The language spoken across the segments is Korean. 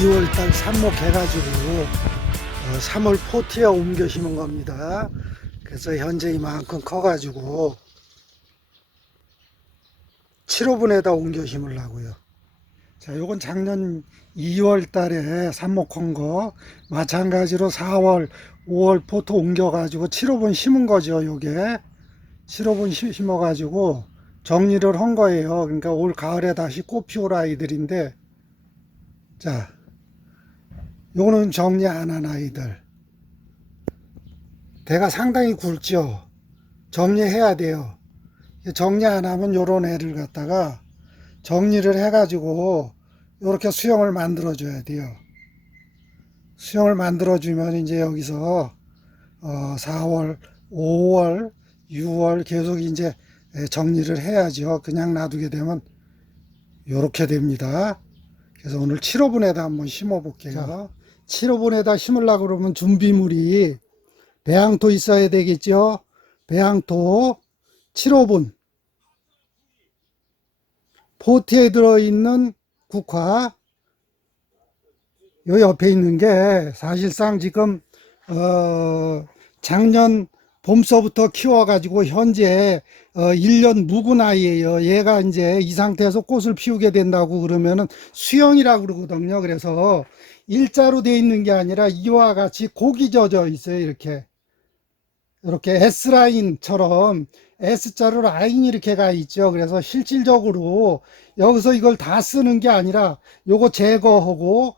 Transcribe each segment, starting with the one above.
이게 2월달 삽목해가지고 어, 3월 포트에 옮겨 심은 겁니다. 그래서 현재 이만큼 커가지고 7호분에다 옮겨 심으려고요. 자, 요건 작년 2월 달에 삽목한 거 마찬가지로 4월, 5월 포트 옮겨 가지고 7호분 심은 거죠, 요게. 7호분 심- 심어 가지고 정리를 한 거예요. 그러니까 올 가을에 다시 꽃 피울 아이들인데 자, 요거는 정리 안 한 아이들. 대가 상당히 굵죠. 정리해야 돼요. 정리 안 하면 요런 애를 갖다가 정리를 해 가지고 요렇게 수영을 만들어 줘야 돼요. 수영을 만들어 주면 이제 여기서 어 4월, 5월, 6월 계속 이제 정리를 해야죠. 그냥 놔두게 되면 요렇게 됩니다. 그래서 오늘 7호분에다 한번 심어 볼게요. 7호분에다 심으려고 그러면 준비물이 배양토 있어야 되겠죠. 배양토 7호분. 포트에 들어있는 국화. 요 옆에 있는 게 사실상 지금, 어, 작년 봄서부터 키워가지고 현재 어, 1년 묵은 아이예요. 얘가 이제 이 상태에서 꽃을 피우게 된다고 그러면은 수영이라고 그러거든요. 그래서 일자로 돼 있는 게 아니라 이와 같이 곡이 젖어 있어요. 이렇게. 이렇게 S라인처럼 S자로 라인이 이렇게 가 있죠. 그래서 실질적으로 여기서 이걸 다 쓰는 게 아니라 요거 제거하고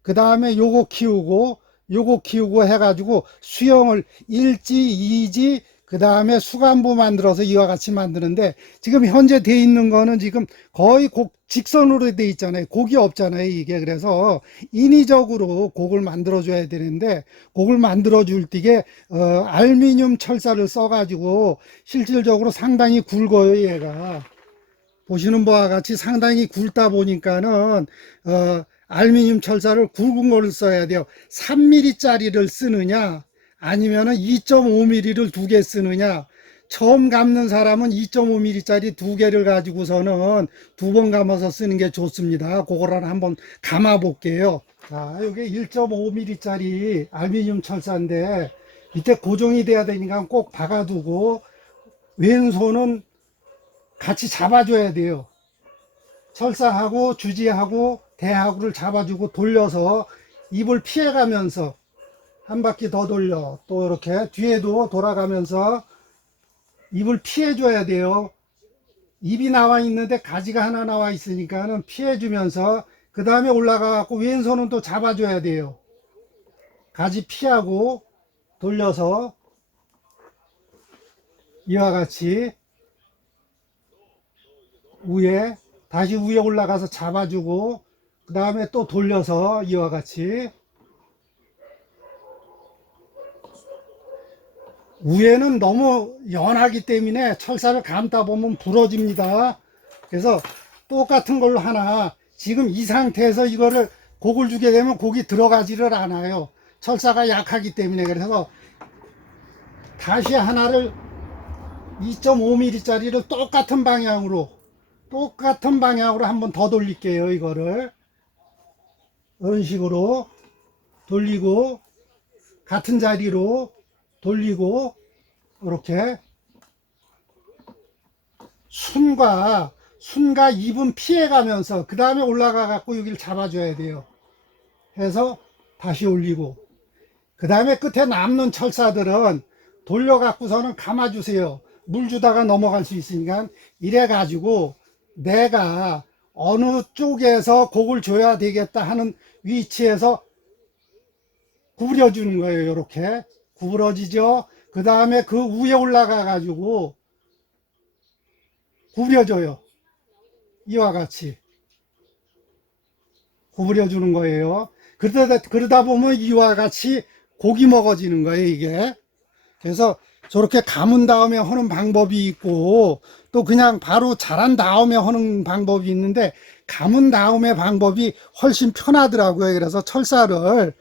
그 다음에 요거 키우고 요거 키우고 해가지고 수영을 일지, 이지, 그 다음에 수간부 만들어서 이와 같이 만드는데 지금 현재 돼 있는 거는 지금 거의 곡, 직선으로 돼 있잖아요. 곡이 없잖아요. 이게 그래서 인위적으로 곡을 만들어 줘야 되는데 곡을 만들어 줄 때게 어, 알미늄 철사를 써가지고 실질적으로 상당히 굵어요. 얘가 보시는 바와 같이 상당히 굵다 보니까는 어, 알미늄 철사를 굵은 거를 써야 돼요. 3mm짜리를 쓰느냐, 아니면은 2.5mm를 두 개 쓰느냐. 처음 감는 사람은 2.5mm짜리 두 개를 가지고서는 두 번 감아서 쓰는 게 좋습니다. 그거를 한번 감아 볼게요. 자, 이게 1.5mm짜리 알미늄 철사인데 밑에 고정이 돼야 되니까 꼭 박아두고 왼손은 같이 잡아줘야 돼요. 철사하고 주지하고 대하구를 잡아주고 돌려서 입을 피해가면서 한 바퀴 더 돌려 또 이렇게 뒤에도 돌아가면서 입을 피해줘야 돼요. 입이 나와 있는데 가지가 하나 나와 있으니까는 피해주면서 그 다음에 올라가 갖고 왼손은 또 잡아줘야 돼요. 가지 피하고 돌려서 이와 같이 위에 다시 위에 올라가서 잡아주고 그 다음에 또 돌려서 이와 같이 위에는 너무 연하기 때문에 철사를 감다 보면 부러집니다. 그래서 똑같은 걸로 하나 지금 이 상태에서 이거를 곡을 주게 되면 곡이 들어가지를 않아요. 철사가 약하기 때문에 그래서 다시 하나를 2.5mm짜리를 똑같은 방향으로 똑같은 방향으로 한번 더 돌릴게요. 이거를 이런 식으로 돌리고 같은 자리로 돌리고 이렇게 순과 순과 입은 피해 가면서 그 다음에 올라가 갖고 여기를 잡아줘야 돼요. 해서 다시 올리고. 그 다음에 끝에 남는 철사들은 돌려 갖고서는 감아주세요. 물 주다가 넘어갈 수 있으니까 이래 가지고 내가 어느 쪽에서 곡을 줘야 되겠다 하는 위치에서 구부려 주는 거예요. 이렇게 구부러지죠. 그 다음에 그 위에 올라가 가지고 구부려줘요. 이와 같이 구부려 주는 거예요. 그러다 그러다 보면 이와 같이 고기 먹어지는 거예요. 이게 그래서 저렇게 감은 다음에 하는 방법이 있고 또 그냥 바로 자란 다음에 하는 방법이 있는데 감은 다음에 방법이 훨씬 편하더라고요. 그래서 철사를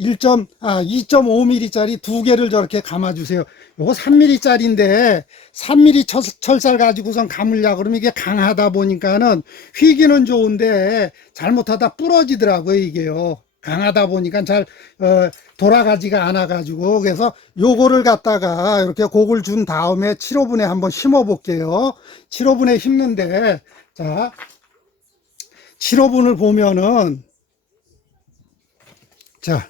1. 아 2.5mm짜리 두 개를 저렇게 감아 주세요. 요거 3mm짜리인데 3mm 철, 철살 가지고선 감으려 그러면 이게 강하다 보니까는 휘기는 좋은데 잘못하다 부러지더라고요 이게요. 강하다 보니까 잘 어, 돌아가지가 않아 가지고. 그래서 요거를 갖다가 이렇게 곡을 준 다음에 7호분에 한번 심어 볼게요. 7호분에 심는데 자 7호분을 보면은 자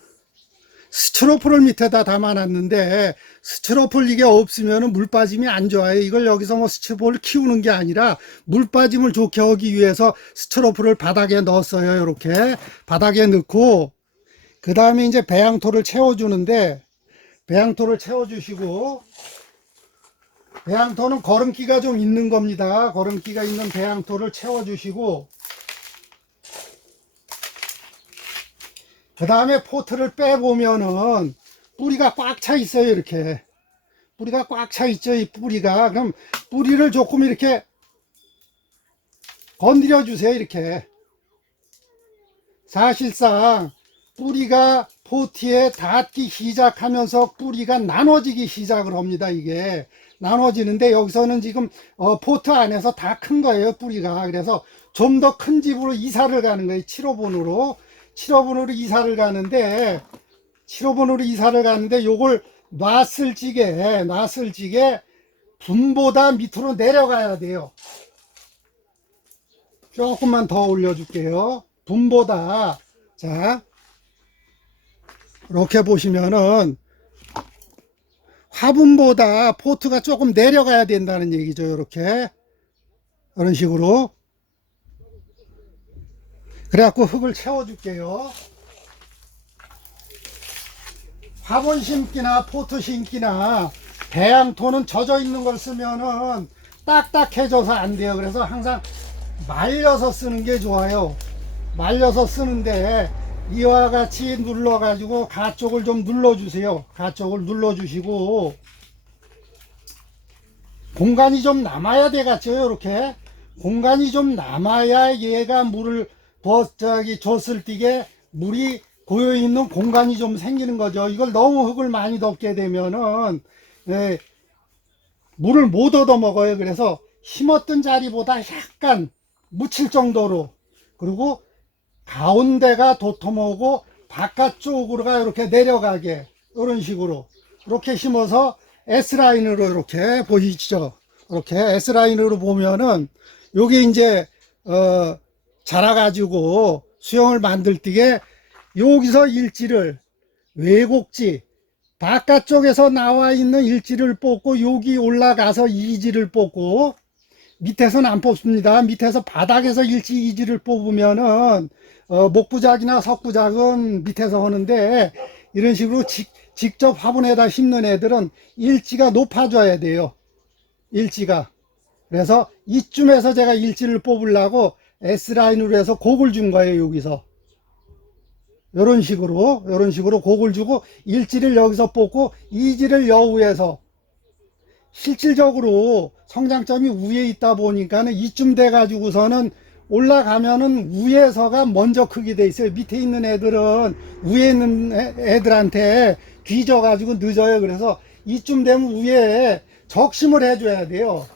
스티로폴을 밑에다 담아 놨는데 스티로폴 이게 없으면 물 빠짐이 안 좋아요. 이걸 여기서 뭐 스티로폴을 키우는 게 아니라 물 빠짐을 좋게 하기 위해서 스티로폴을 바닥에 넣었어요. 이렇게 바닥에 넣고 그 다음에 이제 배양토를 채워주는데 배양토를 채워주시고 배양토는 거름기가 좀 있는 겁니다. 거름기가 있는 배양토를 채워주시고 그 다음에 포트를 빼보면은 뿌리가 꽉 차 있어요 이렇게. 뿌리가 꽉 차 있죠 이 뿌리가. 그럼 뿌리를 조금 이렇게 건드려 주세요 이렇게. 사실상 뿌리가 포트에 닿기 시작하면서 뿌리가 나눠지기 시작을 합니다 이게. 나눠지는데 여기서는 지금 어, 포트 안에서 다 큰 거예요 뿌리가. 그래서 좀 더 큰 집으로 이사를 가는 거예요 7호분으로. 7호분으로 이사를 가는데 7호분으로 이사를 가는데 요걸 놨을 지게 놨을 지게 분보다 밑으로 내려가야 돼요. 조금만 더 올려줄게요. 분보다. 자 이렇게 보시면은 화분보다 포트가 조금 내려가야 된다는 얘기죠 이렇게. 이런 식으로. 그래갖고 흙을 채워줄게요. 화분 심기나 포트 심기나 배양토는 젖어 있는 걸 쓰면은 딱딱해져서 안 돼요. 그래서 항상 말려서 쓰는 게 좋아요. 말려서 쓰는데 이와 같이 눌러가지고 가쪽을 좀 눌러주세요. 가쪽을 눌러주시고 공간이 좀 남아야 되겠죠. 이렇게 공간이 좀 남아야 얘가 물을 버, 저기 줬을 때게 물이 고여 있는 공간이 좀 생기는 거죠. 이걸 너무 흙을 많이 덮게 되면은 예, 물을 못 얻어 먹어요. 그래서 심었던 자리보다 약간 묻힐 정도로 그리고 가운데가 도톰하고 바깥쪽으로가 이렇게 내려가게 이런 식으로 이렇게 심어서 S라인으로 이렇게 보이시죠? 이렇게 S라인으로 보면은 요게 이제 어 자라가지고 수영을 만들 때에 여기서 일지를 왜곡지 바깥쪽에서 나와 있는 일지를 뽑고 여기 올라가서 이지를 뽑고 밑에서는 안 뽑습니다. 밑에서 바닥에서 일지 이지를 뽑으면은 어, 목부작이나 석부작은 밑에서 하는데 이런 식으로 직, 직접 화분에다 심는 애들은 일지가 높아져야 돼요. 일지가. 그래서 이쯤에서 제가 일지를 뽑으려고 S라인으로 해서 곡을 준 거예요, 여기서. 이런 식으로, 이런 식으로 곡을 주고, 일지를 여기서 뽑고, 이지를 여우에서. 실질적으로 성장점이 위에 있다 보니까는 이쯤 돼 가지고서는 올라가면은 위에서가 먼저 크게 돼 있어요. 밑에 있는 애들은 위에 있는 애- 애들한테 뒤져 가지고 늦어요. 그래서 이쯤 되면 위에 적심을 해줘야 돼요.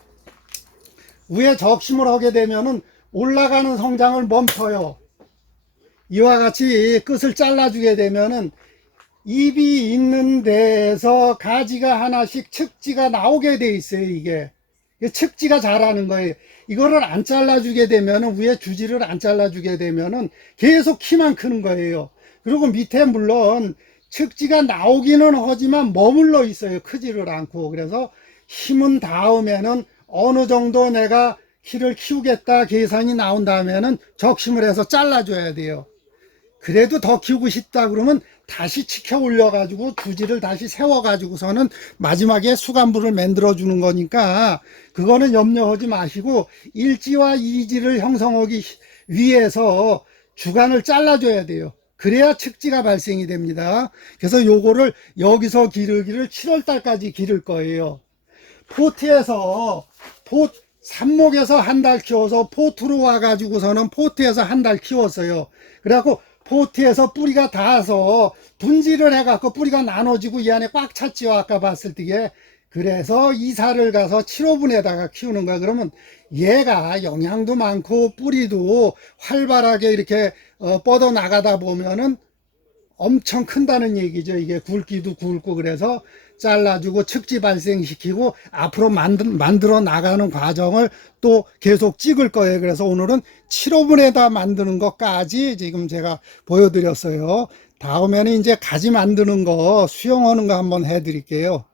위에 적심을 하게 되면은 올라가는 성장을 멈춰요. 이와 같이 끝을 잘라주게 되면은 잎이 있는 데에서 가지가 하나씩 측지가 나오게 돼 있어요, 이게. 측지가 자라는 거예요. 이거를 안 잘라주게 되면은, 위에 주지를 안 잘라주게 되면은 계속 키만 크는 거예요. 그리고 밑에 물론 측지가 나오기는 하지만 머물러 있어요. 크지를 않고. 그래서 심은 다음에는 어느 정도 내가 키를 키우겠다 계산이 나온 다음에는 적심을 해서 잘라줘야 돼요. 그래도 더 키우고 싶다 그러면 다시 치켜 올려 가지고 주지를 다시 세워 가지고서는 마지막에 수간부를 만들어 주는 거니까 그거는 염려하지 마시고 일지와 이지를 형성하기 위해서 주간을 잘라 줘야 돼요. 그래야 측지가 발생이 됩니다. 그래서 요거를 여기서 기르기를 7월 달까지 기를 거예요. 포트에서 포 삽목에서 한 달 키워서 포트로 와 가지고서는 포트에서 한 달 키웠어요. 그래갖고 포트에서 뿌리가 닿아서 분질을 해갖고 뿌리가 나눠지고 이 안에 꽉 찼지요. 아까 봤을 때게. 그래서 이사를 가서 7호분에다가 키우는 거야. 그러면 얘가 영양도 많고 뿌리도 활발하게 이렇게 어, 뻗어 나가다 보면은 엄청 큰다는 얘기죠. 이게 굵기도 굵고 그래서 잘라주고 측지 발생시키고 앞으로 만들, 만들어 나가는 과정을 또 계속 찍을 거예요. 그래서 오늘은 7호분에다 만드는 것까지 지금 제가 보여드렸어요. 다음에는 이제 가지 만드는 거 수영하는 거 한번 해드릴게요.